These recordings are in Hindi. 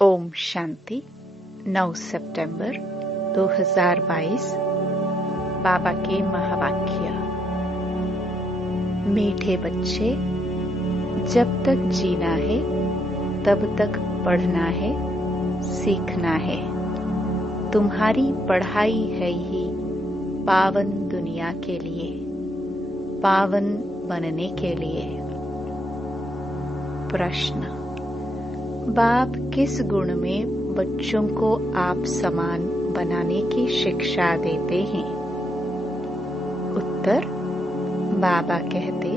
ओम शांति। 9 सितंबर 2022। बाबा के महावाक्य। मीठे बच्चे, जब तक जीना है तब तक पढ़ना है, सीखना है। तुम्हारी पढ़ाई है ही पावन दुनिया के लिए, पावन बनने के लिए। प्रश्न: बाप किस गुण में बच्चों को आप समान बनाने की शिक्षा देते हैं? उत्तर: बाबा कहते,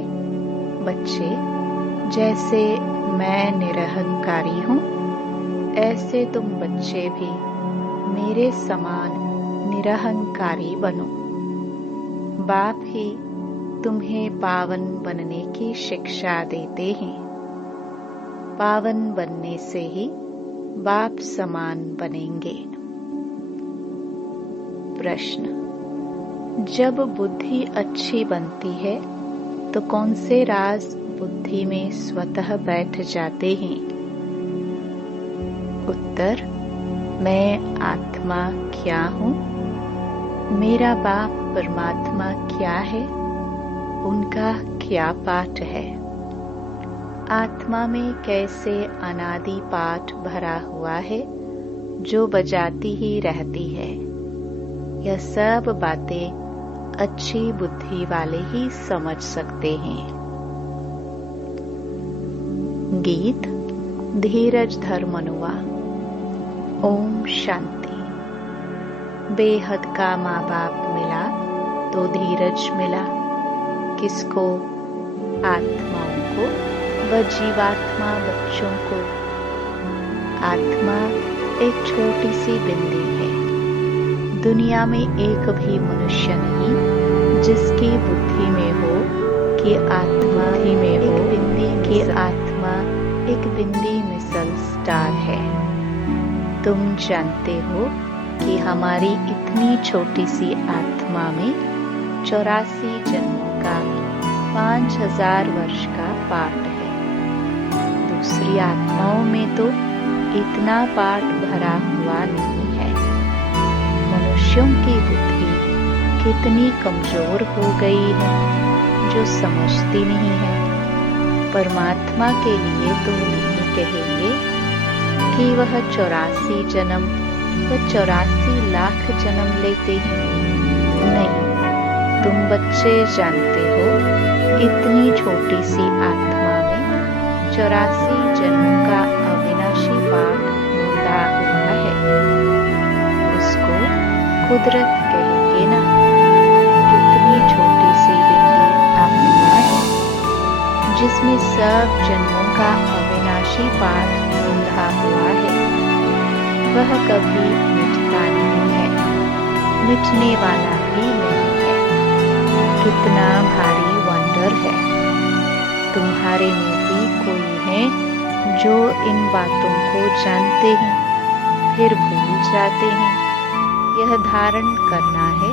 बच्चे, जैसे मैं निरहंकारी हूँ, ऐसे तुम बच्चे भी मेरे समान निरहंकारी बनो। बाप ही तुम्हें पावन बनने की शिक्षा देते हैं। पावन बनने से ही बाप समान बनेंगे। प्रश्न: जब बुद्धि अच्छी बनती है तो कौन से राज बुद्धि में स्वतः बैठ जाते हैं? उत्तर: मैं आत्मा क्या हूँ, मेरा बाप परमात्मा क्या है, उनका क्या पाठ है। आत्मा में कैसे अनादि पाठ भरा हुआ है जो बजाती ही रहती है। यह सब बातें अच्छी बुद्धि वाले ही समझ सकते हैं। गीत धीरज धर मनुआ। ओम शांति। बेहद का माँ बाप मिला तो धीरज मिला। किसको? आत्माओं को व जीवात्मा बच्चों को। आत्मा एक छोटी सी बिंदी है। दुनिया में एक भी मनुष्य नहीं जिसकी बुद्धि में हो कि आत्मा ही में हो कि आत्मा एक बिंदी मिसल स्टार है। तुम जानते हो कि हमारी इतनी छोटी सी आत्मा में 84 जन्मों का 5000 वर्ष का पाठ है। दूसरी आत्माओं में तो इतना पाठ भरा हुआ नहीं है। मनुष्यों की बुद्धि कितनी कमजोर हो गई है जो समझती नहीं है। परमात्मा के लिए तो नहीं कहेंगे कि वह 84 जन्म व 84 लाख जन्म लेते हैं। नहीं, तुम बच्चे जानते हो, इतनी छोटी सी आत्मा में 84 जन्मों का अविनाशी पाठ बंधा हुआ है। उसको कुदरत कहेंगे ना। कितनी छोटी सी बिंदी आत्मा है जिसमें सब जन्मों का अविनाशी पाठ बंधा हुआ है। वह कभी मिटता नहीं है, मिटने वाला भी नहीं है। कितना भारी वंडर है। तुम्हारे में भी कोई है जो इन बातों को जानते हैं फिर भूल जाते हैं। यह धारण करना है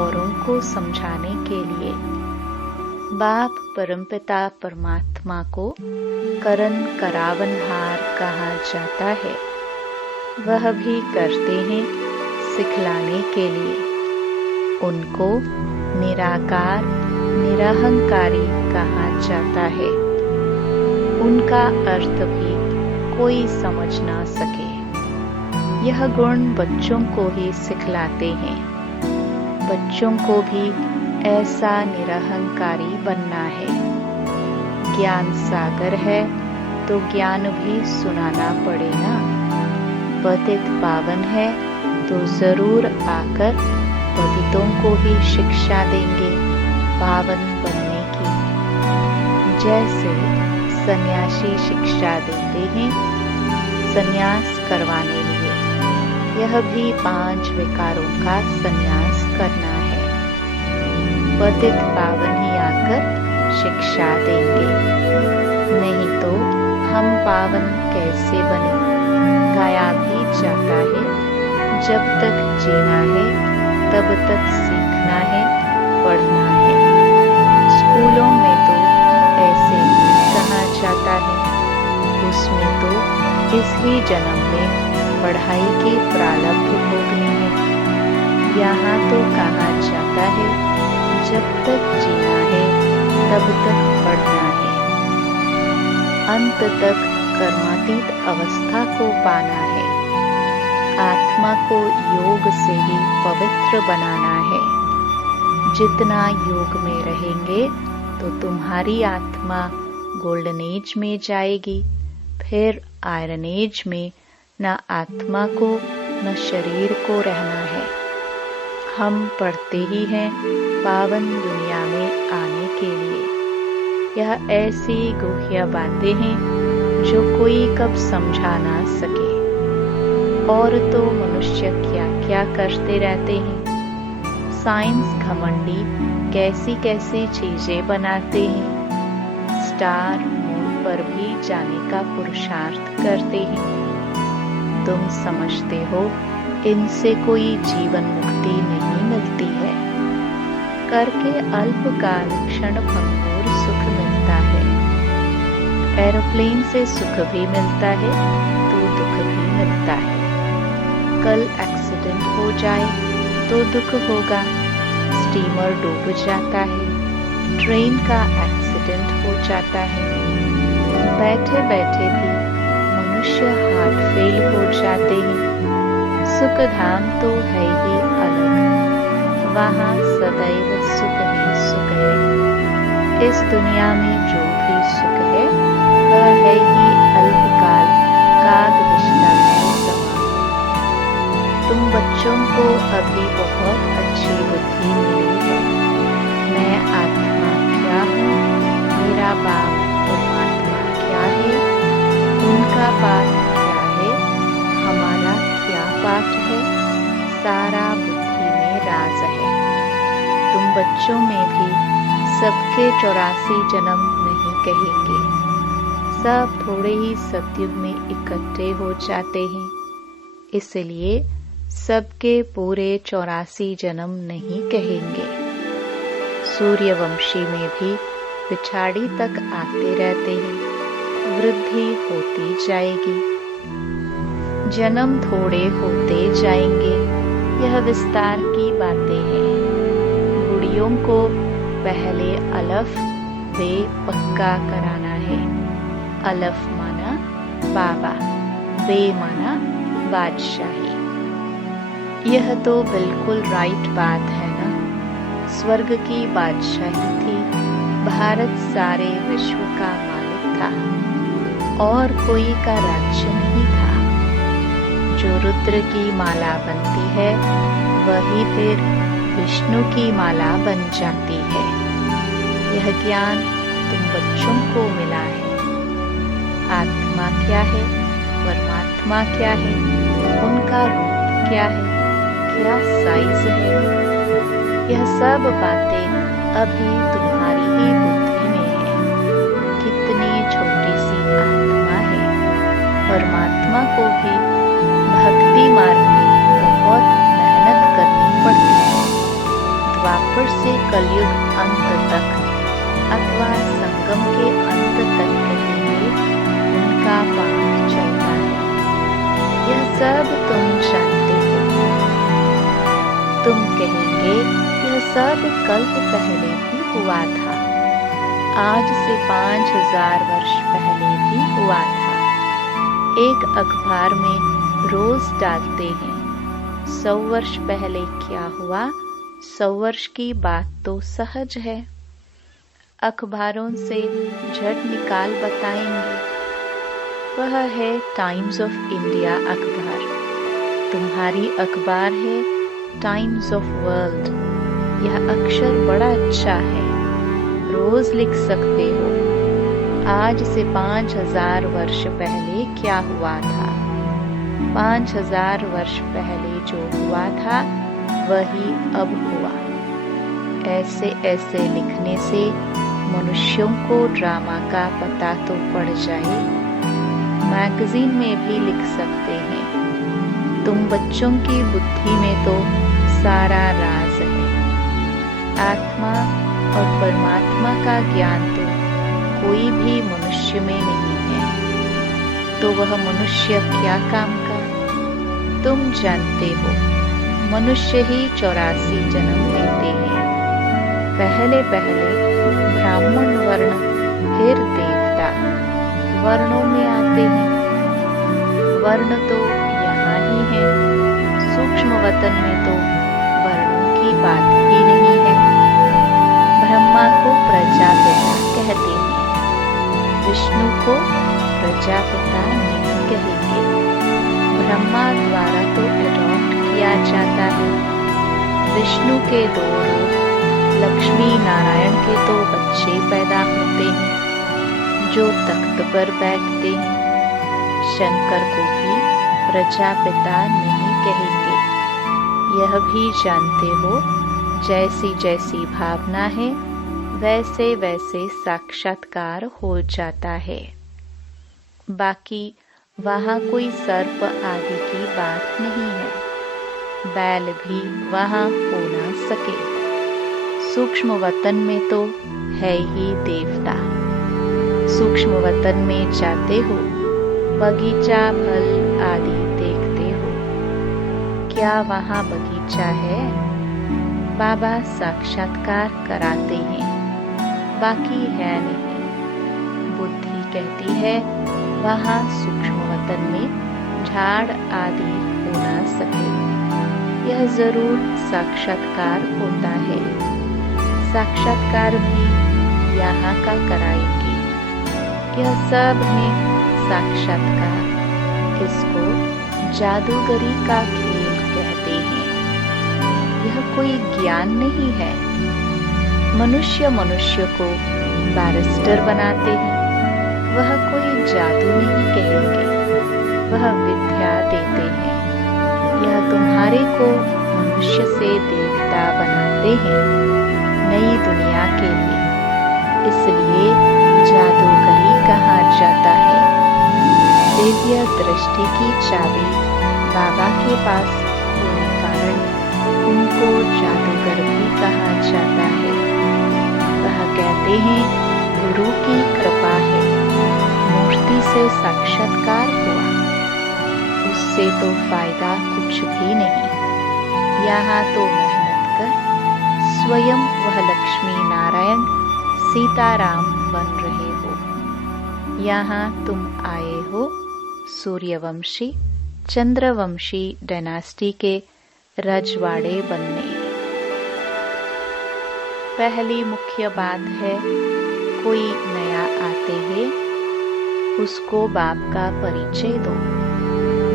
औरों को समझाने के लिए। बाप परमपिता परमात्मा को करन करावनहार कहा जाता है। वह भी करते हैं सिखलाने के लिए। उनको निराकार निरहंकारी कहा जाता है। उनका अर्थ भी कोई समझ ना सके। यह गुण बच्चों को ही सिखलाते हैं। बच्चों को भी ऐसा निरहंकारी बनना है। ज्ञान सागर है तो ज्ञान भी सुनाना पड़ेगा। पतित पावन है तो जरूर आकर पतितों को ही शिक्षा देंगे पावन बनने की। जैसे सन्यासी शिक्षा देते हैं सन्यास करवाने लिए, यह भी 5 विकारों का सन्यास करना है। पतित पावन ही आकर शिक्षा देंगे। नहीं तो हम पावन कैसे बने? गाया भी जाता है, जब तक जीना है तब तक सीखना है, पढ़ना है। स्कूलों में तो ऐसे ही कहा जाता है। उसमें तो इस ही जन्म में पढ़ाई के प्रारब्ध भोगने हैं। यहाँ तो कहा जाता है जब तक जीना है तब तक पढ़ना है, अंत तक कर्मातीत अवस्था को पाना है, आत्मा को योग से ही पवित्र बनाना है। जितना योग में रहेंगे तो तुम्हारी आत्मा गोल्डन एज में जाएगी, फिर आयरन एज में न आत्मा को न शरीर को रहना है। हम पढ़ते ही हैं पावन दुनिया में आने के लिए। यह ऐसी गुह्य बातें हैं जो कोई कब समझा ना सके। और तो मनुष्य क्या क्या करते रहते हैं। साइंस घमंडी कैसी कैसी चीजें बनाते हैं। स्टार मून पर भी जाने का पुरुषार्थ करते हैं। तुम समझते हो इनसे कोई जीवन मुक्ति नहीं मिलती है। करके अल्पकाल क्षण भंगुर सुख मिलता है। एरोप्लेन से सुख भी मिलता है तो दुख भी मिलता है। कल एक्सीडेंट हो जाए तो दुख होगा। स्टीमर डूब जाता है, ट्रेन का एक्सीडेंट हो जाता है। बैठे बैठे भी मनुष्य हार्ट फेल हो जाते हैं। सुख धाम तो है ही अलग, वहाँ सदैव सुख ही सुख है। इस दुनिया में जो भी सुख है वह है ही अल्पकाल का रिश्ता के समान। तुम बच्चों को अभी बहुत अच्छी बुद्धि मिली है। मैं आत्मा क्या हूँ, मेरा बाप परमात्मा क्या है, उनका पाठ क्या है, हमारा क्या पाठ है, सारा बुद्धि में राज है। तुम बच्चों में भी सबके 84 जन्म नहीं कहेंगे। सब थोड़े ही सतयुग में इकट्ठे हो जाते हैं, इसलिए सबके पूरे 84 जन्म नहीं कहेंगे। सूर्यवंशी में भी पिछाड़ी तक आते रहते हैं, वृद्धि होती जाएगी। जन्म थोड़े होते जाएंगे, यह विस्तार की बातें हैं। गुड़ियों को पहले अलफ बे पक्का कराना है। अलफ माना बाबा, बे माना बादशाही। यह तो बिल्कुल राइट बात है ना। स्वर्ग की बादशाही थी, भारत सारे विश्व का मालिक था और कोई का राज्य नहीं था। जो रुद्र की माला बनती है वही फिर विष्णु की माला बन जाती है। यह ज्ञान तुम बच्चों को मिला है। आत्मा क्या है, परमात्मा क्या है, उनका रूप क्या है, क्या साइज है, यह सब बातें अभी तुम्हारी ही बुद्धि में है। कितनी छोटी सी आत्मा है। परमात्मा को भी भक्ति मार्ग में बहुत मेहनत करनी पड़ती है। द्वापर से कलयुग अंत तक अथवा संगम के अंत तक कहेंगे उनका पाठ चलता है। यह सब तुम जानते हो। तुम कहेंगे यह सब कल्प पहले भी हुआ था, आज से 5000 वर्ष पहले भी हुआ था। एक अखबार में रोज डालते हैं 100 वर्ष पहले क्या हुआ। 100 वर्ष की बात तो सहज है, अखबारों से झट निकाल बताएंगे। वह है टाइम्स ऑफ इंडिया अखबार। तुम्हारी अखबार है टाइम्स ऑफ वर्ल्ड। यह अक्षर बड़ा अच्छा है, रोज लिख सकते हो। आज से 5000 वर्ष पहले क्या हुआ था। 5000 वर्ष पहले जो हुआ था वही अब हुआ। ऐसे ऐसे लिखने से मनुष्यों को ड्रामा का पता तो पड़ जाए। मैगजीन में भी लिख सकते हैं। तुम बच्चों की बुद्धि में तो सारा राज है। आत्मा और परमात्मा का ज्ञान तो कोई भी मनुष्य में नहीं है। तो वह मनुष्य क्या काम का। तुम जानते हो मनुष्य ही 84 जन्म लेते हैं। पहले ब्राह्मण वर्ण, फिर देवता वर्णों में आते हैं। वर्ण तो यहाँ ही है, सूक्ष्म वतन में तो वर्णों की बात ही नहीं है। ब्रह्मा को प्रजापिता कहते हैं, विष्णु को प्रजापिता नहीं कहेंगे। ब्रह्मा द्वारा तो अडॉप्ट किया जाता है। विष्णु के 2 रूप, लक्ष्मी नारायण के तो बच्चे पैदा होते हैं जो तख्त पर बैठते हैं। शंकर को भी प्रजापिता नहीं कहेंगे। यह भी जानते हो जैसी जैसी भावना है वैसे वैसे साक्षात्कार हो जाता है। बाकी वहाँ कोई सर्प आदि की बात नहीं है। बैल भी वहाँ हो ना सके। सूक्ष्म वतन में तो है ही देवता। सूक्ष्म वतन में जाते हो, बगीचा फल आदि देखते हो। क्या वहाँ बगीचा है? बाबा साक्षात्कार कराते हैं, बाकी है नहीं। बुद्धि कहती है वहाँ सूक्ष्म वतन में झाड़ आदि हो ना सके। यह जरूर साक्षात्कार होता है। साक्षात्कार भी यहाँ का कराएंगे। यह सब है साक्षात्कार। इसको जादूगरी का खेल कहते हैं। यह कोई ज्ञान नहीं है। मनुष्य को बैरिस्टर बनाते हैं, वह कोई जादू नहीं कहेंगे, वह विद्या देते हैं। यह तुम्हारे को मनुष्य से देवता बनाते हैं नई दुनिया के लिए। इसलिए जादूगरी कहा जाता है। दिव्य दृष्टि की चाबी बाबा के पास होने कारण उनको जादूगर भी कहा जाता है। वह कहते हैं गुरु की कृपा है, मूर्ति से साक्षात्कार हुआ, उससे तो फायदा कुछ भी नहीं। यहाँ तो मेहनत कर स्वयं वह लक्ष्मी नारायण सीताराम बन रहे हो। यहाँ तुम आए हो सूर्यवंशी चंद्रवंशी डायनास्टी के रजवाड़े बनने। पहली मुख्य बात है, कोई नया आते हैं उसको बाप का परिचय दो।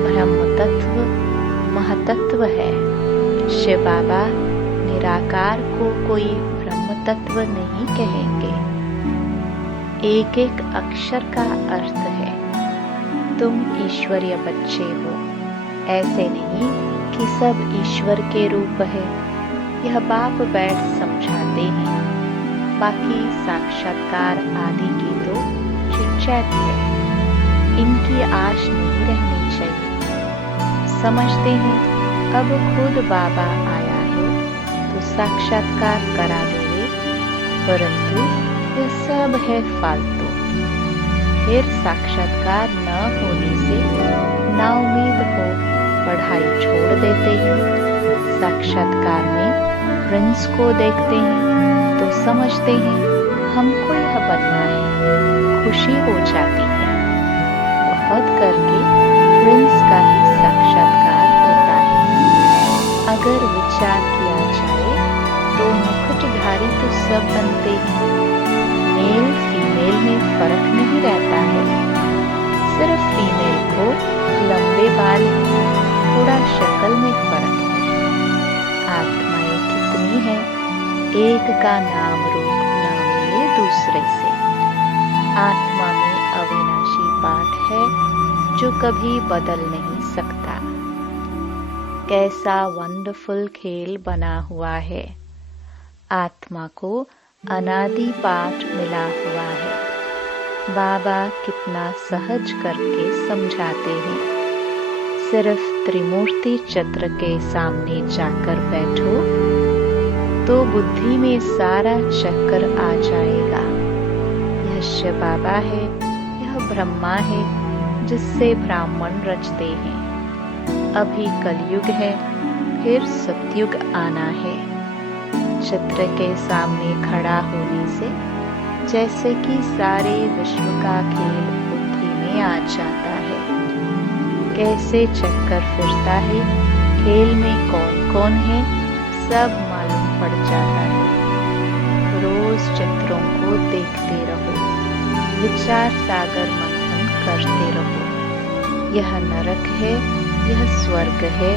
ब्रह्म तत्व महतत्व है। शिव बाबा निराकार को कोई ब्रह्म तत्व नहीं कहेंगे। एक एक अक्षर का अर्थ है। तुम ईश्वरीय बच्चे हो, ऐसे नहीं कि सब ईश्वर के रूप है। यह बाप बैठ समझाते हैं। बाकी साक्षात्कार आदि की तो चिट-चैट है। इनकी आश नहीं रहनी चाहिए। समझते हैं अब खुद बाबा आया है तो साक्षात्कार करा देवे, परंतु यह सब है फालतू। फिर साक्षात्कार न होने से नाउम्मीद हो पढ़ाई छोड़ देते हैं। साक्षात्कार में प्रिंस को देखते हैं तो समझते हैं हमको यह बनना है, खुशी हो जाती है। बहुत करके प्रिंस का ही साक्षात्कार होता है। अगर विचार किया जाए तो मुकुटधारी तो सब बनते हैं। मेल फीमेल में फर्क नहीं रहता है। सिर्फ फीमेल को लंबे बाल हैं, थोड़ा शक्ल में फर्क है। आत्माएं कितनी है, एक का नाम रूप न मिले दूसरे से। आत्मा में अविनाशी पाठ है जो कभी बदल नहीं सकता। कैसा वंडरफुल खेल बना हुआ है। आत्मा को अनादि पाठ मिला हुआ है। बाबा कितना सहज करके समझाते हैं। सिर्फ त्रिमूर्ति चित्र के सामने जाकर बैठो तो बुद्धि में सारा चक्कर आ जाएगा। यह शिव बाबा है, यह ब्रह्मा है, जिससे ब्राह्मण रचते हैं। अभी कलयुग है, फिर सतयुग आना है। चित्र के सामने खड़ा होने से जैसे कि सारे विश्व का खेल बुद्धि में आ जाता है। कैसे चक्कर फिरता है, खेल में कौन कौन है, सब मालूम पड़ जाता है। रोज चित्रों को देखते रहो, विचार सागर मंथन करते रहो। यह नरक है, यह स्वर्ग है,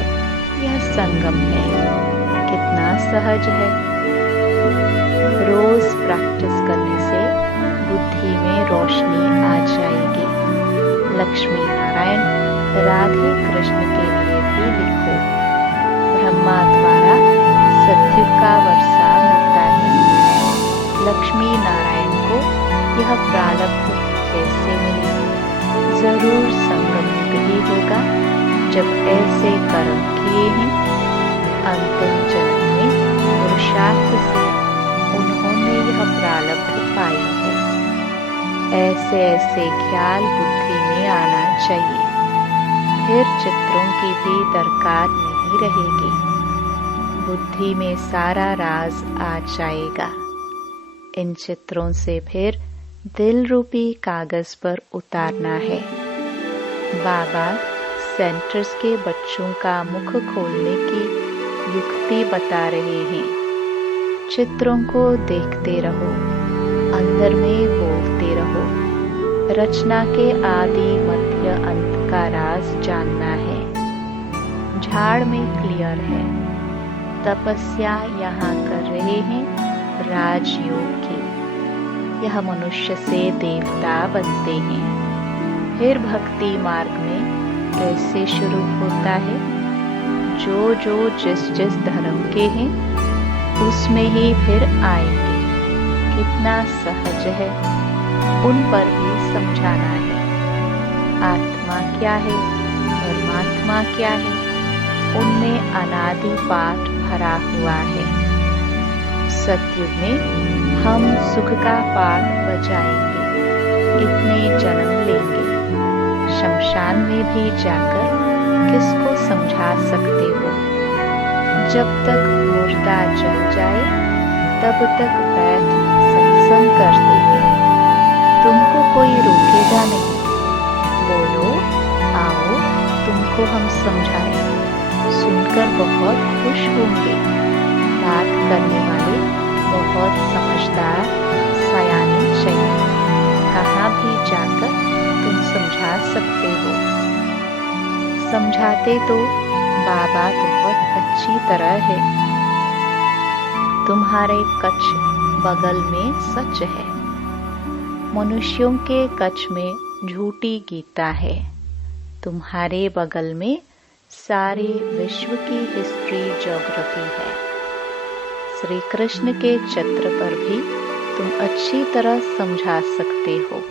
यह संगम है। कितना सहज है। रोज प्रैक्टिस करने से बुद्धि में रोशनी आ जाएगी। लक्ष्मी नारायण राधे कृष्ण के लिए भी लिखो। ब्रह्मा द्वारा सतयुग का वर्षा मिलता है। लक्ष्मी नारायण को यह प्रारब्ध कैसे मिली? जरूर संगम युग ही होगा, जब ऐसे कर्म किए हैं। अंतिम जन्म में पुरुषार्थ से उन्होंने यह प्रारब्ध पाई है। ऐसे ऐसे ख्याल बुद्धि में आना चाहिए, फिर चित्रों की भी दरकार नहीं रहेगी। बुद्धि में सारा राज आ जाएगा। इन चित्रों से फिर दिल रूपी कागज पर उतारना है। बाबा सेंटर्स के बच्चों का मुख खोलने की युक्ति बता रहे हैं। चित्रों को देखते रहो, अंदर में बोलते रहो। रचना के आदि मध्य अंत का राज जानना है। झाड़ में क्लियर है। तपस्या यहाँ कर रहे हैं राजयोग की। यह मनुष्य से देवता बनते हैं। फिर भक्ति मार्ग में कैसे शुरू होता है? जो जो जिस जिस धर्म के हैं उसमें ही फिर आएंगे। कितना सहज है। उन पर ही समझाना है। आत्मा क्या है, परमात्मा क्या है, उनमें अनादि पाठ भरा हुआ है। सतयुग में हम सुख का पाठ बजाएंगे, इतने जन्म लेंगे। शमशान में भी जाकर किसको समझा सकते हो? जब तक मुर्दा जल जाए तब तक बैठ सत्संग करते हैं। तुमको कोई रोकेगा नहीं। बोलो, आओ तुमको हम समझाएं। सुनकर बहुत खुश होंगे। बात करने वाले बहुत समझदार सयाने चाहिए। कहाँ भी जाकर तुम समझा सकते हो। समझाते तो बाबा बहुत अच्छी तरह है। तुम्हारे कच्छ बगल में सच है। मनुष्यों के कच्छ में झूठी गीता है। तुम्हारे बगल में सारे विश्व की हिस्ट्री ज्योग्राफी है। श्री कृष्ण के चित्र पर भी तुम अच्छी तरह समझा सकते हो।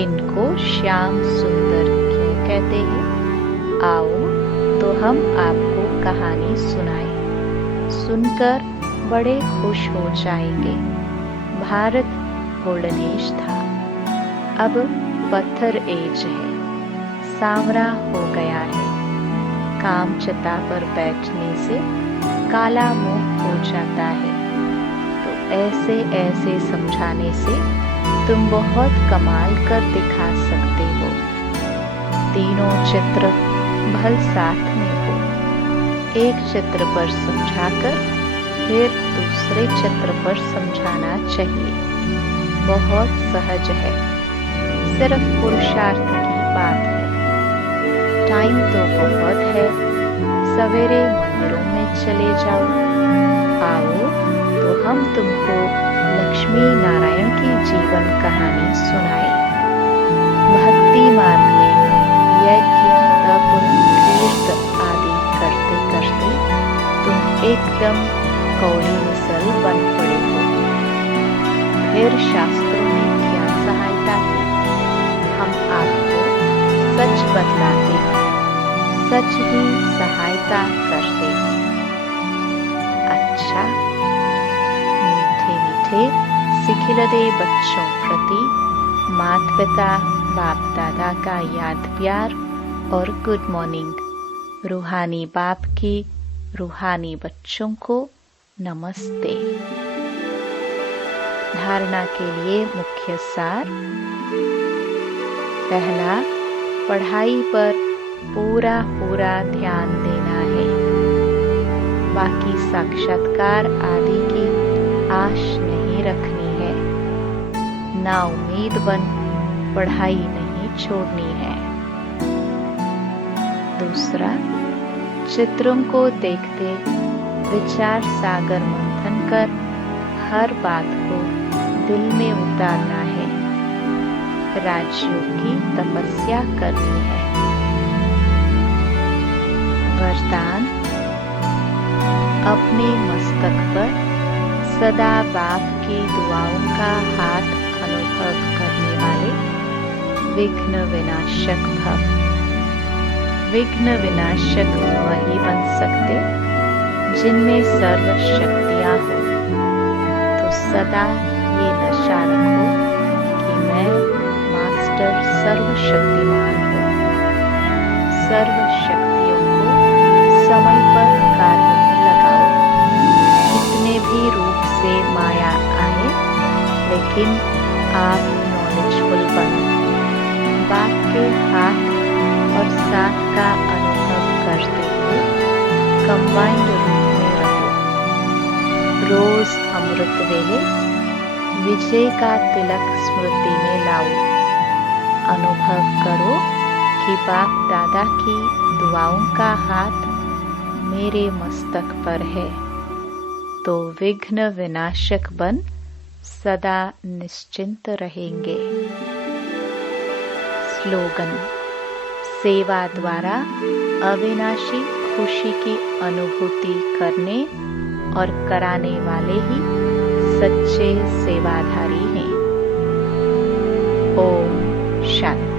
इनको श्याम सुंदर क्यों कहते हैं? आओ तो हम आपको कहानी सुनाएं। सुनकर बड़े खुश हो जाएंगे। भारत गोल्डन एज था, अब पत्थर एज है। सांवरा हो गया है। काम चिता पर बैठने से काला मुंह हो जाता है। तो ऐसे ऐसे समझाने से तुम बहुत कमाल कर दिखा सकते हो। तीनों चित्र भल साथ में हो। एक चित्र पर समझाकर फिर दूसरे चित्र पर समझाना चाहिए। बहुत सहज है। सिर्फ पुरुषार्थ की बात है। टाइम तो बहुत है। सवेरे मंदिरों में चले जाओ। आओ तो हम तुमको लक्ष्मी नारायण की जीवन कहानी सुनाए। भक्ति मार्ग में यज्ञ तप तीर्थ आदि करते करते तुम एकदम कौड़ी मिसल बन पड़े हो। फिर शास्त्रों में क्या सहायता है? हम आपको सच बतलाते हैं, सच ही सहायता करते हैं। अच्छा, मीठे मीठे सिखिलदे बच्चों प्रति माता पिता बाप दादा का याद प्यार और गुड मॉर्निंग। रूहानी बाप की रूहानी बच्चों को नमस्ते। धारणा के लिए मुख्य सार। पहला, पढ़ाई पर पूरा ध्यान देना है। बाकी साक्षात्कार आदि की आश नहीं रखनी है। ना उम्मीद बन पढ़ाई नहीं छोड़नी है। दूसरा, चित्रों को देखते विचार सागर मंथन कर हर बात को दिल में उतारना है। राजयोग की तपस्या करनी है। वरदान, अपने मस्तक पर सदा बाप की दुआओं का हाथ अनुभव करने वाले विघ्न विनाशक भव। विघ्न विनाशक वही बन सकते जिनमें सर्व शक्तियां हो। तो सदा ये नशा रखो कि मैं मास्टर सर्वशक्तिमान हूँ। सर्व शक्तियों को समय पर कार्य में लगाओ। कितने भी रूप से माया आए, लेकिन आप नॉलेजफुल बनो। बाप के हाथ और साथ का अनुभव करते हुए कंबाइंड रूप में रहो। रोज अमृत वेले विजय का तिलक स्मृति में लाओ। अनुभव करो कि बाप दादा की दुआओं का हाथ मेरे मस्तक पर है, तो विघ्न विनाशक बन सदा निश्चिंत रहेंगे। स्लोगन, सेवा द्वारा अविनाशी खुशी की अनुभूति करने और कराने वाले ही सच्चे सेवाधारी हैं। ओम शांति।